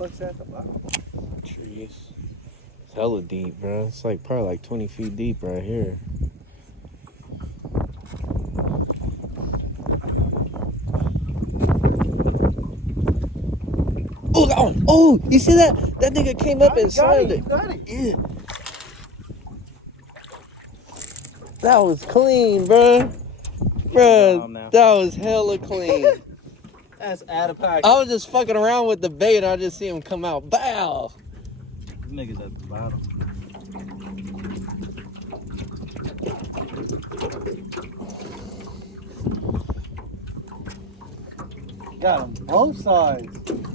fuck's that at the bottom? Trees. It's hella deep, bro. It's like probably like 20 feet deep right here. Oh, that one. Oh, you see that? That nigga came up and slammed it. You got it. Yeah. That was clean, bro. Bro, that was hella clean. That's out of pocket. I was just fucking around with the bait. I just see him come out. Bow. Niggas at the bottom. Got them both sides.